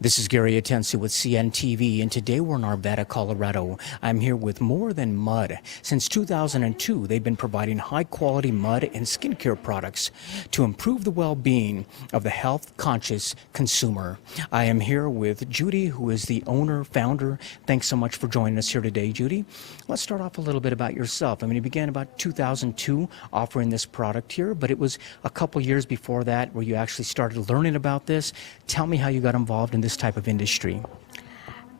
This is Gary Atensi with CNTV, and today we're in Arvada, Colorado. I'm here with More Than Mud. Since 2002, they've been providing high-quality mud and skincare products to improve the well-being of the health-conscious consumer. I am here with Judy, who is the owner, founder. Thanks so much for joining us here today, Judy. Let's start off a little bit about yourself. I mean, you began about 2002 offering this product here, but it was a couple years before that where you actually started learning about this. Tell me how you got involved in this type of industry.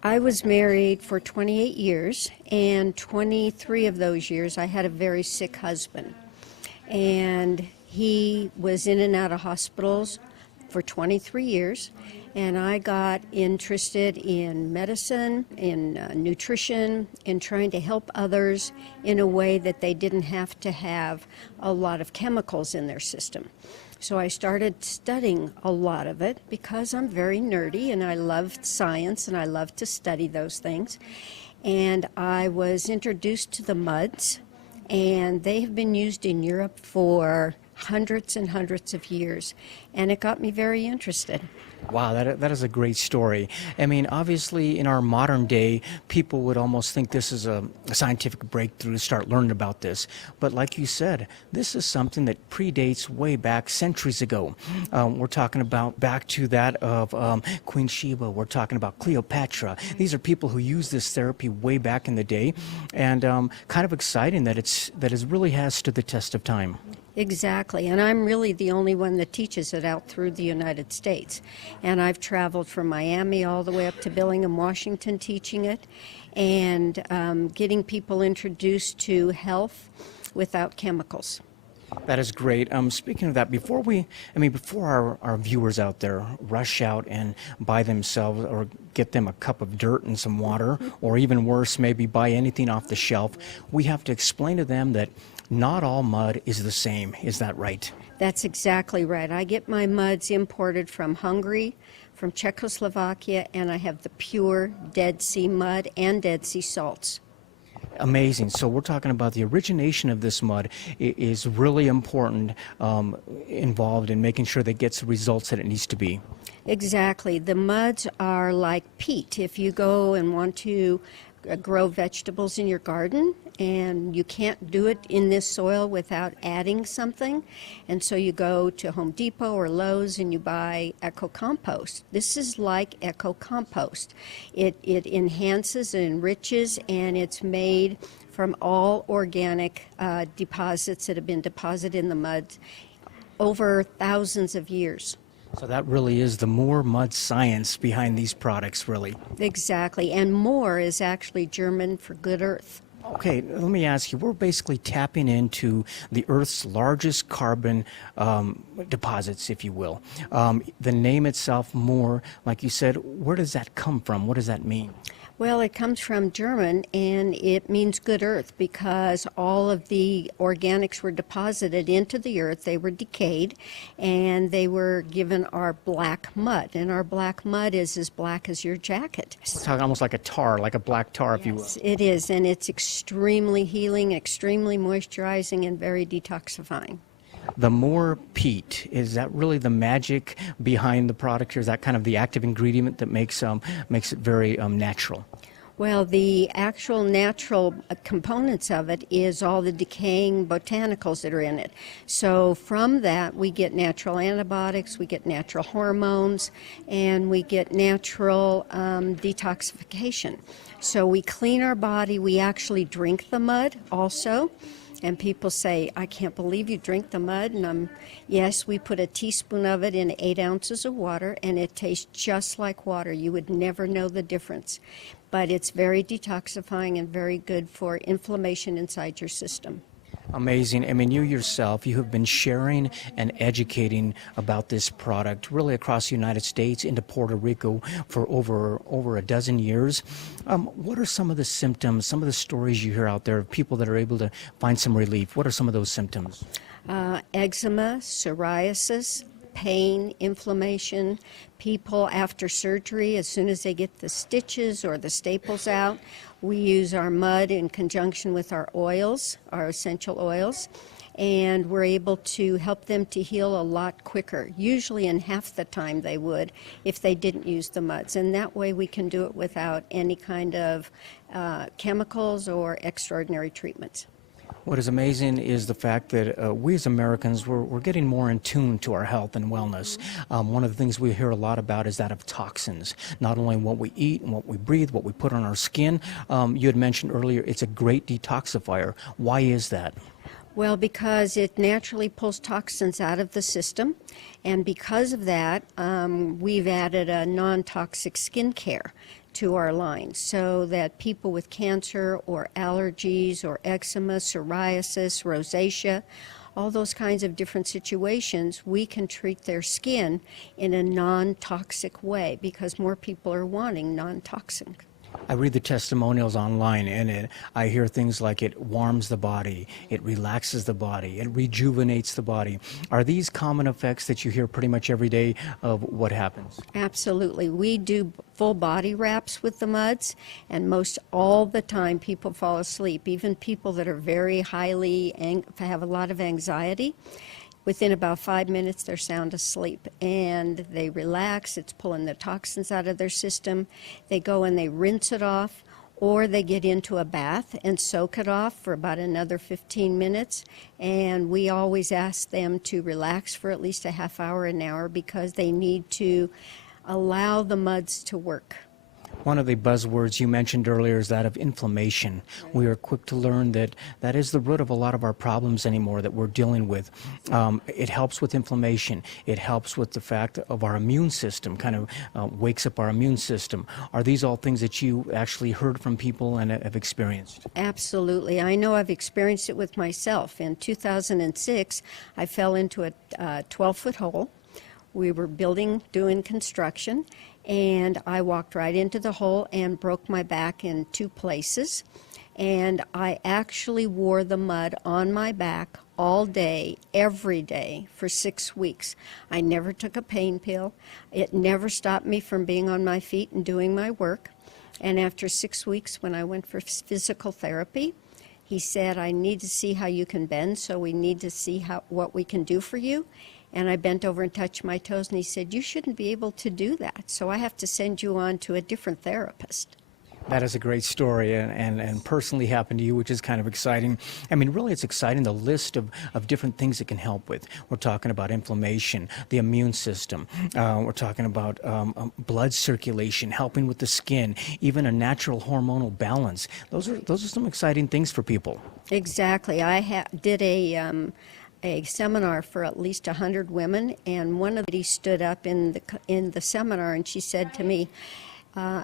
I was married for 28 years, and 23 of those years I had a very sick husband. And he was in and out of hospitals for 23 years, and I got interested in medicine, in nutrition, in trying to help others in a way that they didn't have to have a lot of chemicals in their system. So I started studying a lot of it because I'm very nerdy and I love science and I love to study those things. And I was introduced to the muds, and they have been used in Europe for hundreds and hundreds of years, and it got me very interested. Wow, that is a great story. I mean, obviously, in our modern day, people would almost think this is a scientific breakthrough to start learning about this. But like you said, this is something that predates way back centuries ago. We're talking about back to that of Queen Sheba. We're talking about Cleopatra. These are people who used this therapy way back in the day, and kind of exciting that it really has stood the test of time. Exactly, and I'm really the only one that teaches it out through the United States. And I've traveled from Miami all the way up to Bellingham, Washington, teaching it, and getting people introduced to health without chemicals. That is great. Speaking of that, before our viewers out there rush out and buy themselves or get them a cup of dirt and some water, or even worse, maybe buy anything off the shelf, we have to explain to them that not all mud is the same. Is that right? That's exactly right. I get my muds imported from Hungary, from Czechoslovakia, and I have the pure Dead Sea mud and Dead Sea salts. Amazing. So we're talking about the origination of this mud is really important, involved in making sure that it gets the results that it needs to be. Exactly. The muds are like peat. If you go and want to grow vegetables in your garden, and you can't do it in this soil without adding something, and so you go to Home Depot or Lowe's and you buy eco compost. This is like eco compost. It enhances and enriches, and it's made from all organic deposits that have been deposited in the mud over thousands of years. So that really is the more mud science behind these products, really. Exactly, and more is actually German for good earth. Okay, let me ask you, we're basically tapping into the Earth's largest carbon deposits, if you will. The name itself, more, like you said, where does that come from? What does that mean? Well, it comes from German, and it means good earth because all of the organics were deposited into the earth. They were decayed, and they were given our black mud. And our black mud is as black as your jacket. It's talking almost like a tar, like a black tar, if you will. Yes, it is, and it's extremely healing, extremely moisturizing, and very detoxifying. The more peat, is that really the magic behind the product, or is that kind of the active ingredient that makes it very natural? Well, the actual natural components of it is all the decaying botanicals that are in it. So from that, we get natural antibiotics, we get natural hormones, and we get natural detoxification. So we clean our body. We actually drink the mud also. And people say, I can't believe you drink the mud. And yes, we put a teaspoon of it in 8 ounces of water, and it tastes just like water. You would never know the difference. But it's very detoxifying and very good for inflammation inside your system. Amazing. I mean, you yourself, you have been sharing and educating about this product really across the United States into Puerto Rico for over a dozen years. What are some of the symptoms, some of the stories you hear out there of people that are able to find some relief? What are some of those symptoms? Eczema, psoriasis, pain, inflammation. People after surgery, as soon as they get the stitches or the staples out, we use our mud in conjunction with our oils, our essential oils, and we're able to help them to heal a lot quicker, usually in half the time they would if they didn't use the muds. And that way we can do it without any kind of chemicals or extraordinary treatments. What is amazing is the fact that we as Americans, we're getting more in tune to our health and wellness. One of the things we hear a lot about is that of toxins, not only what we eat and what we breathe, what we put on our skin. You had mentioned earlier it's a great detoxifier. Why is that? Well, because it naturally pulls toxins out of the system, and because of that, we've added a non-toxic skincare to our line so that people with cancer or allergies or eczema, psoriasis, rosacea, all those kinds of different situations, we can treat their skin in a non-toxic way because more people are wanting non-toxic. I read the testimonials online, and I hear things like it warms the body, it relaxes the body, it rejuvenates the body. Are these common effects that you hear pretty much every day of what happens? Absolutely. We do full body wraps with the muds, and most all the time people fall asleep, even people that are very have a lot of anxiety. Within about 5 minutes, they're sound asleep, and they relax. It's pulling the toxins out of their system. They go and they rinse it off, or they get into a bath and soak it off for about another 15 minutes. And we always ask them to relax for at least a half hour, an hour, because they need to allow the muds to work. One of the buzzwords you mentioned earlier is that of inflammation. We are quick to learn that that is the root of a lot of our problems anymore that we're dealing with. It helps with inflammation. It helps with the fact of our immune system, kind of wakes up our immune system. Are these all things that you actually heard from people and have experienced? Absolutely. I know I've experienced it with myself. In 2006, I fell into a 12-foot hole. We were doing construction, and I walked right into the hole and broke my back in 2 places. And I actually wore the mud on my back all day, every day, for 6 weeks. I never took a pain pill. It never stopped me from being on my feet and doing my work. And after 6 weeks, when I went for physical therapy, he said, I need to see how you can bend, so we need to see what we can do for you. And I bent over and touched my toes, and he said, you shouldn't be able to do that, so I have to send you on to a different therapist. That is a great story and personally happened to you, which is kind of exciting. I mean, really, it's exciting, the list of different things it can help with. We're talking about inflammation, the immune system. We're talking about blood circulation, helping with the skin, even a natural hormonal balance. Those are some exciting things for people. Exactly. I did a seminar for at least 100 women, and one of the ladies stood up in the seminar, and she said to me,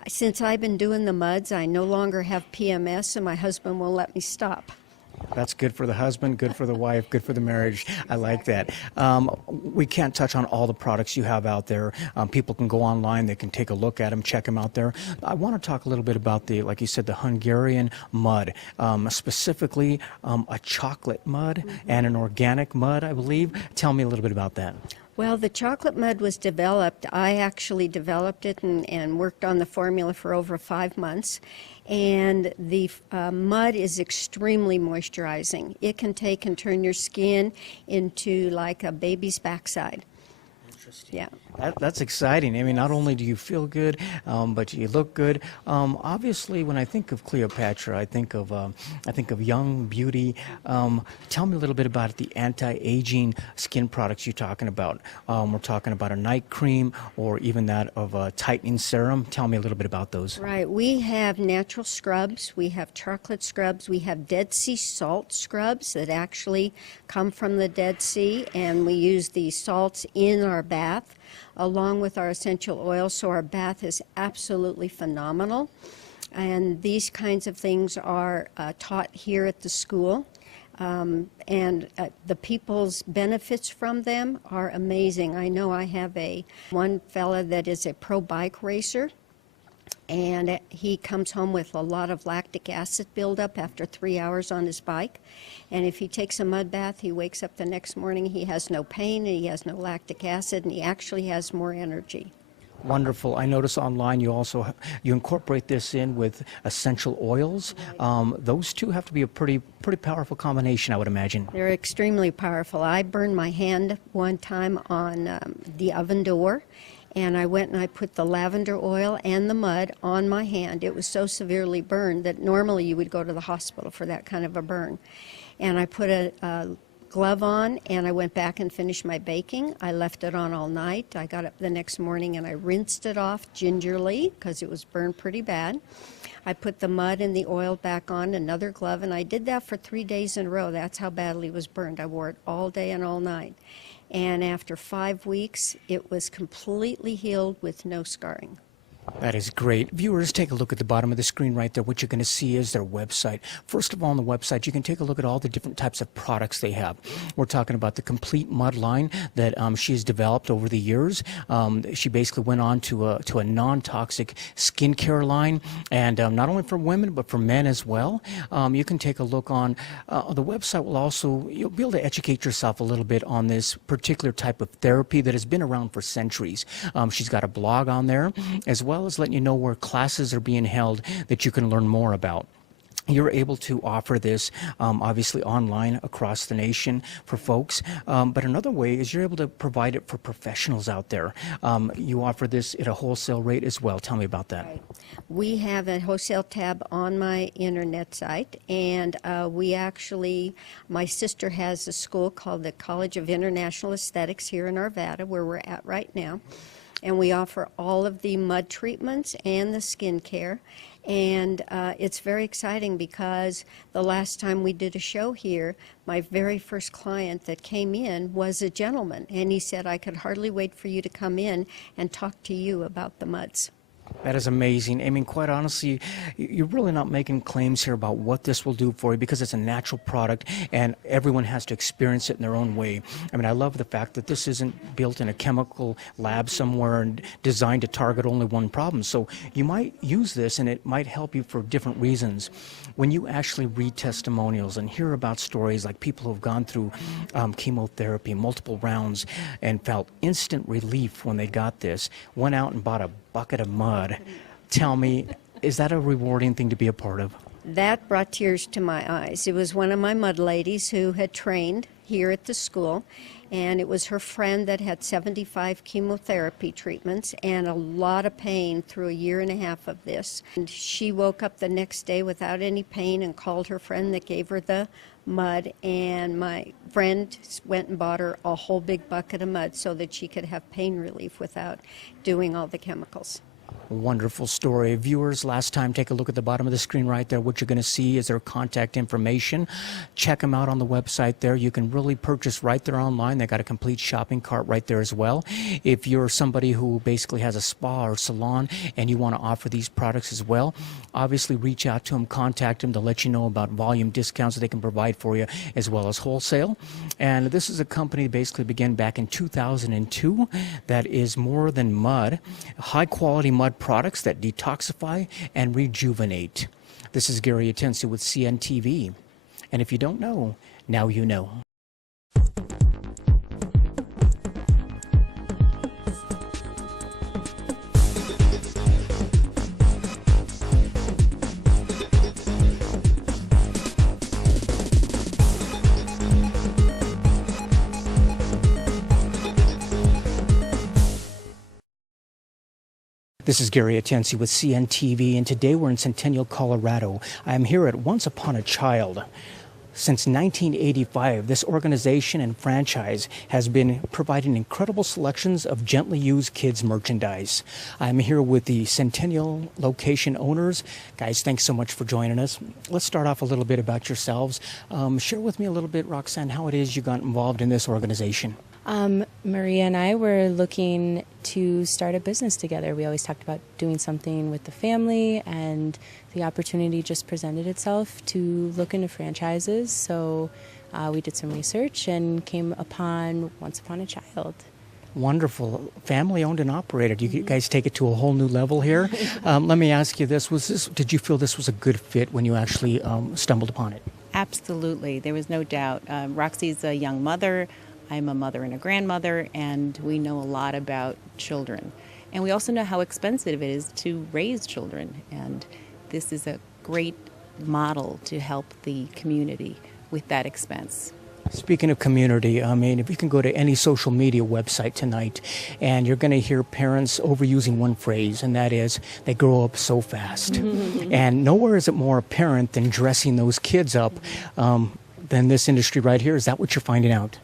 since I've been doing the muds, I no longer have PMS, and my husband won't let me stop. That's good for the husband, good for the wife, good for the marriage. I like that. We can't touch on all the products you have out there. People can go online, they can take a look at them, check them out there. I want to talk a little bit about like you said, the Hungarian mud, specifically a chocolate mud and an organic mud, I believe. Tell me a little bit about that. Well, the chocolate mud was developed. I actually developed it and worked on the formula for over 5 months. And the mud is extremely moisturizing. It can take and turn your skin into like a baby's backside. Interesting. Yeah. That's exciting. I mean, not only do you feel good, but you look good. Obviously, when I think of Cleopatra, I think of young beauty. Tell me a little bit about the anti-aging skin products you're talking about. We're talking about a night cream or even that of a tightening serum. Tell me a little bit about those. Right. We have natural scrubs. We have chocolate scrubs. We have Dead Sea salt scrubs that actually come from the Dead Sea, and we use the salts in our bath along with our essential oils, so our bath is absolutely phenomenal. And these kinds of things are taught here at the school, and the people's benefits from them are amazing. I know I have one fella that is a pro bike racer, and he comes home with a lot of lactic acid buildup after 3 hours on his bike. And if he takes a mud bath, he wakes up the next morning, he has no pain, and he has no lactic acid, and he actually has more energy. Wonderful. I notice online you incorporate this in with essential oils. Those two have to be a pretty powerful combination, I would imagine. They're extremely powerful. I burned my hand one time on the oven door, and I went and I put the lavender oil and the mud on my hand. It was so severely burned that normally you would go to the hospital for that kind of a burn. And I put a glove on, and I went back and finished my baking. I left it on all night. I got up the next morning and I rinsed it off gingerly because it was burned pretty bad. I put the mud and the oil back on, another glove, and I did that for 3 days in a row. That's how badly it was burned. I wore it all day and all night. And after 5 weeks, it was completely healed with no scarring. That is great. Viewers, take a look at the bottom of the screen right there. What you're going to see is their website. First of all, on the website, you can take a look at all the different types of products they have. We're talking about the complete mud line that she has developed over the years. She basically went on to a non-toxic skincare line, and not only for women, but for men as well. You can take a look on the website. You'll be able to educate yourself a little bit on this particular type of therapy that has been around for centuries. She's got a blog on there, as well as letting you know where classes are being held that you can learn more about. You're able to offer this, obviously, online across the nation for folks. But another way is you're able to provide it for professionals out there. You offer this at a wholesale rate as well. Tell me about that. Right. We have a wholesale tab on my internet site, and my sister has a school called the College of International Aesthetics here in Arvada, where we're at right now. And we offer all of the mud treatments and the skincare. And it's very exciting because the last time we did a show here, my very first client that came in was a gentleman. And he said, I could hardly wait for you to come in and talk to you about the muds. That is amazing. I mean, quite honestly, you're really not making claims here about what this will do for you because it's a natural product and everyone has to experience it in their own way. I mean, I love the fact that this isn't built in a chemical lab somewhere and designed to target only one problem. So you might use this and it might help you for different reasons. When you actually read testimonials and hear about stories like people who have gone through chemotherapy, multiple rounds, and felt instant relief when they got this, went out and bought a bucket of mud. Tell me, is that a rewarding thing to be a part of? That brought tears to my eyes. It was one of my mud ladies who had trained here at the school, and it was her friend that had 75 chemotherapy treatments and a lot of pain through 1.5 years of this. And she woke up the next day without any pain and called her friend that gave her the mud, and my friend went and bought her a whole big bucket of mud so that she could have pain relief without doing all the chemicals. Wonderful story. Viewers, last time, take a look at the bottom of the screen right there. What you're going to see is their contact information. Check them out on the website there. You can really purchase right there online. They got a complete shopping cart right there as well. If you're somebody who basically has a spa or salon and you want to offer these products as well, obviously reach out to them, contact them to let you know about volume discounts that they can provide for you as well as wholesale. And this is a company that basically began back in 2002 that is more than mud, high quality mud products that detoxify and rejuvenate. This is Gary Atensi with CNTV. And if you don't know, now you know. This is Gary Atensi with CNTV, and today we're in Centennial, Colorado. I am here at Once Upon a Child. Since 1985, this organization and franchise has been providing incredible selections of gently used kids merchandise. I'm here with the Centennial location owners. Guys, thanks so much for joining us. Let's start off a little bit about yourselves. Share with me a little bit, Roxanne, how it is you got involved in this organization. Maria and I were looking to start a business together. We always talked about doing something with the family, and the opportunity just presented itself to look into franchises. So we did some research and came upon Once Upon a Child. Wonderful. Family owned and operated. You guys take it to a whole new level here. Let me ask you this. Did you feel this was a good fit when you actually stumbled upon it? Absolutely. There was no doubt. Roxy's a young mother. I'm a mother and a grandmother, and we know a lot about children. And we also know how expensive it is to raise children. And this is a great model to help the community with that expense. Speaking of community, I mean, if you can go to any social media website tonight, and you're going to hear parents overusing one phrase, and that is, they grow up so fast. And nowhere is it more apparent than dressing those kids up than this industry right here. Is that what you're finding out?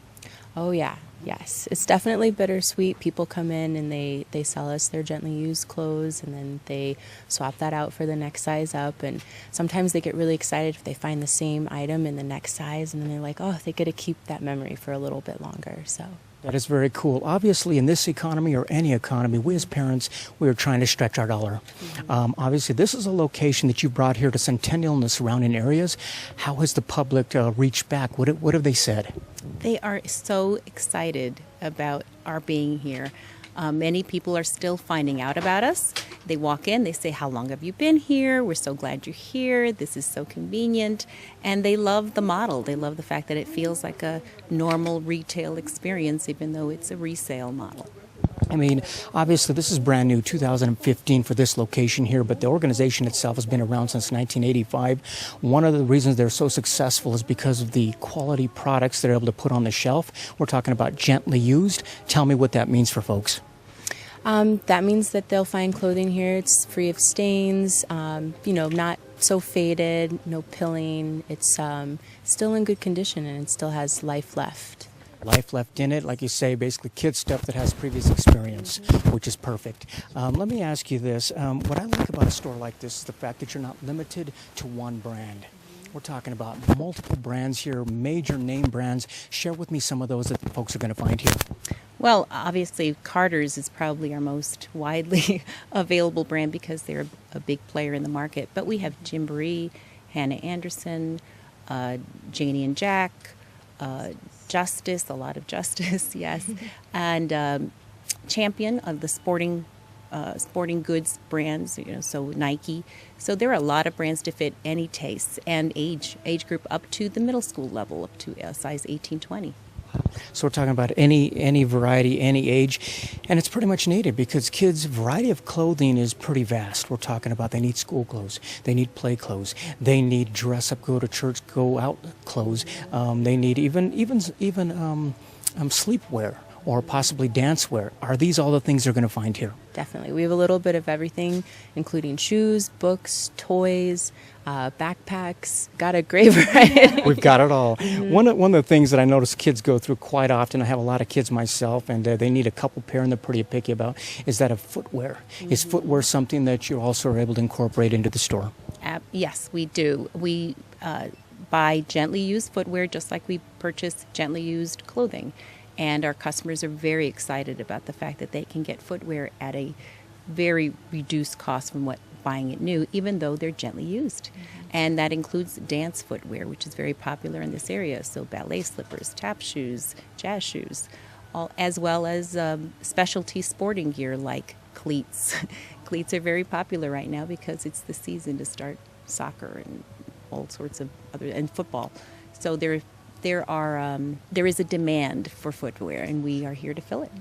Oh, yeah. Yes, it's definitely bittersweet. People come in and they sell us their gently used clothes, and then they swap that out for the next size up. And sometimes they get really excited if they find the same item in the next size, and then they're like, oh, they get to keep that memory for a little bit longer. So that is very cool. Obviously, in this economy or any economy, we as parents, we are trying to stretch our dollar. Obviously, this is a location that you brought here to Centennial and the surrounding areas. How has the public reached back? What have they said? They are so excited about our being here. Many people are still finding out about us. They walk in, they say, how long have you been here? We're so glad you're here. This is so convenient. And they love the model. They love the fact that it feels like a normal retail experience, even though it's a resale model. I mean, obviously, this is brand new, 2015 for this location here, but the organization itself has been around since 1985. One of the reasons they're so successful is because of the quality products they're able to put on the shelf. We're talking about gently used. Tell me what that means for folks. That means that they'll find clothing here. It's free of stains, not so faded, no pilling. It's still in good condition, and it still has life left. Life left in it, like you say, basically kid stuff that has previous experience, which is perfect. Let me ask you this. What I like about a store like this is the fact that you're not limited to one brand. We're talking about multiple brands here, major name brands. Share with me some of those that folks are going to find here. Well, obviously, Carter's is probably our most widely available brand because they're a big player in the market. But we have Gymboree, Hannah Anderson, Janie and Jack, Justice, a lot of Justice, yes, and Champion of the sporting goods brands, so Nike. So there are a lot of brands to fit any tastes and age group up to the middle school level, up to size 18-20. So we're talking about any variety, any age, and it's pretty much needed because kids' variety of clothing is pretty vast. We're talking about they need school clothes, they need play clothes, they need dress up, go to church, go out clothes. They need even sleepwear or possibly dance wear. Are these all the things they're going to find here? Definitely. We have a little bit of everything, including shoes, books, toys, backpacks. Got a great variety. We've got it all. Mm-hmm. One of the things that I notice kids go through quite often, I have a lot of kids myself, and they need a couple pair and they're pretty picky about, is that of footwear. Mm-hmm. Is footwear something that you also are able to incorporate into the store? Yes, we do. We buy gently used footwear just like we purchase gently used clothing. And our customers are very excited about the fact that they can get footwear at a very reduced cost from what buying it new, even though they're gently used. Mm-hmm. And that includes dance footwear, which is very popular in this area. So ballet slippers, tap shoes, jazz shoes, as well as specialty sporting gear like cleats. Cleats are very popular right now because it's the season to start soccer and all sorts of other, and football. So there is a demand for footwear, and we are here to fill it.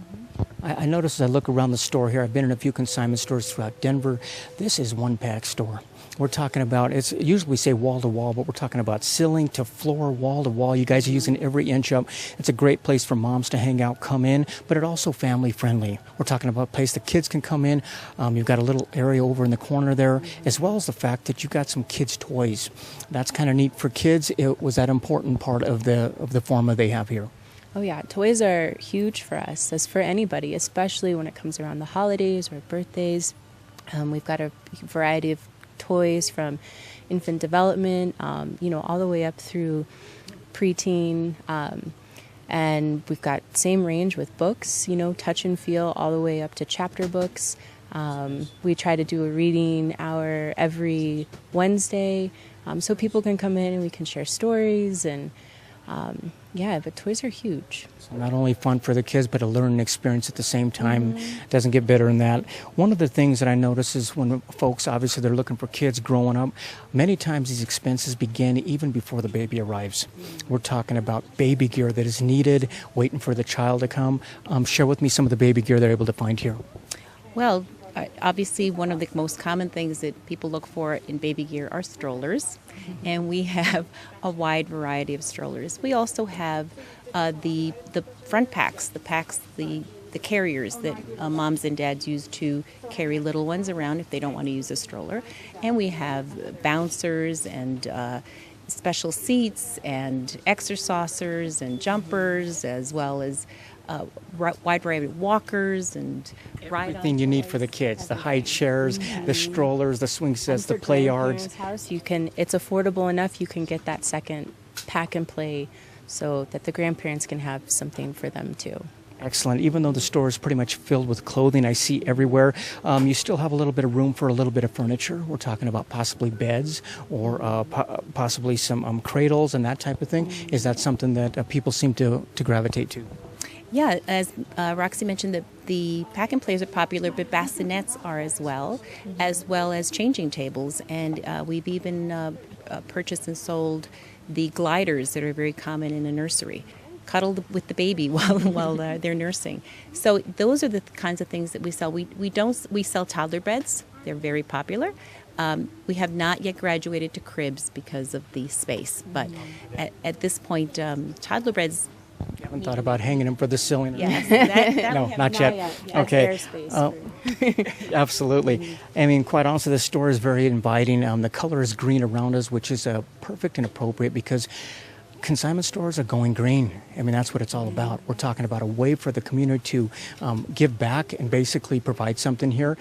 I notice as I look around the store here, I've been in a few consignment stores throughout Denver. This is one pack store. We're talking about, it's usually we say wall to wall, but we're talking about ceiling to floor, wall to wall. You guys are using every inch up. It's a great place for moms to hang out, come in, but it's also family friendly. We're talking about a place the kids can come in. You've got a little area over in the corner there, as well as the fact that you've got some kids' toys. That's kind of neat for kids. It was that important part of the format they have here. Oh yeah, toys are huge for us, as for anybody, especially when it comes around the holidays or birthdays. We've got a variety of toys from infant development, all the way up through preteen. And we've got same range with books, touch and feel, all the way up to chapter books. We try to do a reading hour every Wednesday, so people can come in and we can share stories and but toys are huge. So not only fun for the kids, but a learning experience at the same time. Mm-hmm. Doesn't get better than that. One of the things that I notice is when folks, obviously, they're looking for kids growing up, many times these expenses begin even before the baby arrives. Mm-hmm. We're talking about baby gear that is needed, waiting for the child to come. Share with me some of the baby gear they're able to find here. Well, obviously, one of the most common things that people look for in baby gear are strollers, and we have a wide variety of strollers. We also have the front packs, the carriers that moms and dads use to carry little ones around if they don't want to use a stroller, and we have bouncers and special seats and exercisers and jumpers, as well as wide variety of walkers and Everything you need for the kids, the high chairs, the strollers, the swing sets, the play yards. House, it's affordable enough. You can get that second pack and play, so that the grandparents can have something for them too. Excellent. Even though the store is pretty much filled with clothing I see everywhere, you still have a little bit of room for a little bit of furniture. We're talking about possibly beds or possibly some cradles and that type of thing. Is that something that people seem to gravitate to? Yeah, as Roxy mentioned, the pack and plays are popular, but bassinets are as well as changing tables. And we've even purchased and sold the gliders that are very common in a nursery, cuddled with the baby while they're nursing. So those are the kinds of things that we sell. We sell toddler beds. They're very popular. We have not yet graduated to cribs because of the space, but at this point, toddler beds. You haven't thought about hanging them for the ceiling? Yes, No, not yet. Okay. Absolutely. I mean, quite honestly, the store is very inviting. The color is green around us, which is perfect and appropriate because consignment stores are going green. I mean, that's what it's all about. We're talking about a way for the community to give back and basically provide something here.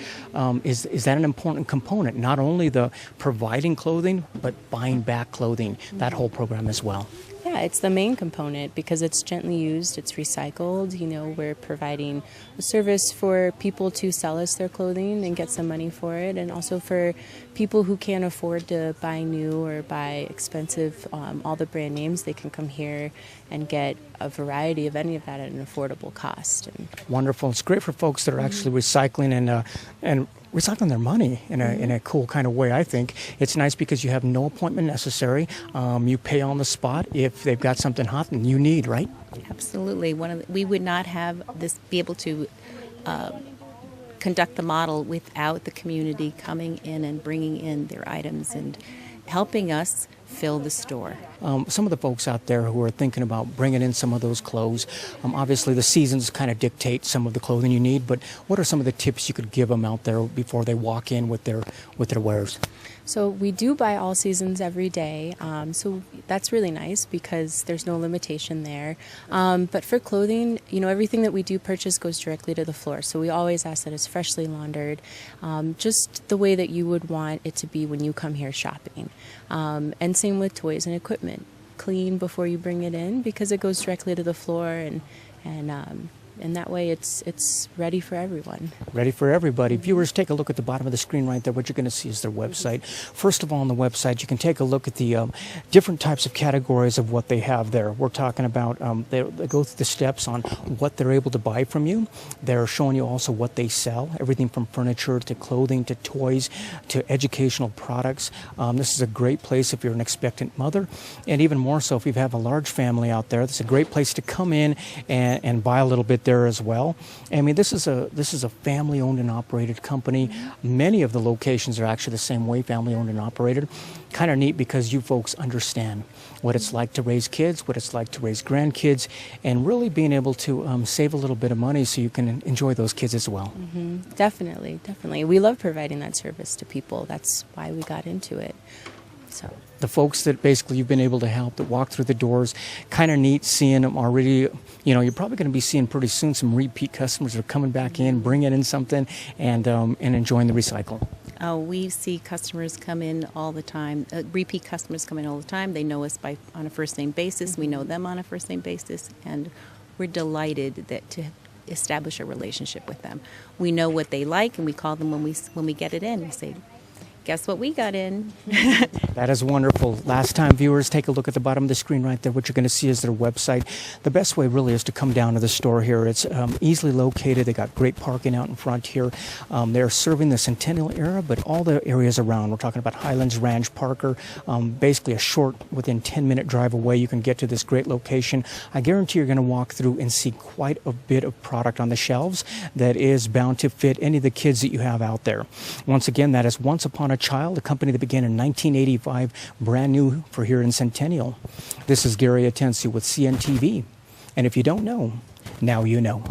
Is that an important component? Not only the providing clothing, but buying back clothing, that whole program as well. Yeah, it's the main component because it's gently used, it's recycled. We're providing a service for people to sell us their clothing and get some money for it, and also for people who can't afford to buy new or buy expensive, all the brand names, they can come here and get a variety of any of that at an affordable cost. Wonderful. It's great for folks that are actually recycling and recycling their money in a cool kind of way, I think. It's nice because you have no appointment necessary. You pay on the spot if they've got something hot and you need, right? Absolutely. We would not have be able to conduct the model without the community coming in and bringing in their items and helping us fill the store. Some of the folks out there who are thinking about bringing in some of those clothes, obviously the seasons kind of dictate some of the clothing you need, but what are some of the tips you could give them out there before they walk in with their wares? So we do buy all seasons every day, so that's really nice because there's no limitation there. But for clothing, everything that we do purchase goes directly to the floor, so we always ask that it's freshly laundered, just the way that you would want it to be when you come here shopping. And same with toys and equipment. Clean before you bring it in because it goes directly to the floor, and that way it's ready for everyone. Ready for everybody. Viewers, take a look at the bottom of the screen right there. What you're going to see is their website. First of all, on the website, you can take a look at the different types of categories of what they have there. We're talking about, they go through the steps on what they're able to buy from you. They're showing you also what they sell, everything from furniture to clothing to toys to educational products. This is a great place if you're an expectant mother, and even more so if you have a large family out there. This is a great place to come in and buy a little bit there as well. I mean, this is a family-owned and operated company. Many of the locations are actually the same way, family-owned and operated. Kind of neat because you folks understand what it's like to raise kids, what it's like to raise grandkids, and really being able to save a little bit of money so you can enjoy those kids as well. Mm-hmm. Definitely. We love providing that service to people. That's why we got into it. So the folks that basically you've been able to help that walk through the doors, kind of neat seeing them already. You're probably going to be seeing pretty soon some repeat customers that are coming back in, bringing in something, and enjoying the recycle. We see customers come in all the time, repeat customers come in all the time. They know us on a first-name basis. We know them on a first-name basis, and we're delighted to establish a relationship with them. We know what they like, and we call them when we get it in. We say, guess what we got in? That is wonderful. Last time viewers, take a look at the bottom of the screen right there. What you're going to see is their website. The best way really is to come down to the store here. It's easily located. They got great parking out in front here. They're serving the Centennial era, but all the areas around. We're talking about Highlands Ranch, Parker, basically a short, within 10-minute drive away, you can get to this great location. I guarantee you're going to walk through and see quite a bit of product on the shelves that is bound to fit any of the kids that you have out there. Once again, that is Once Upon a Child, a company that began in 1985, brand new for here in Centennial. This is Gary Atensi with CNTV. And if you don't know, now you know.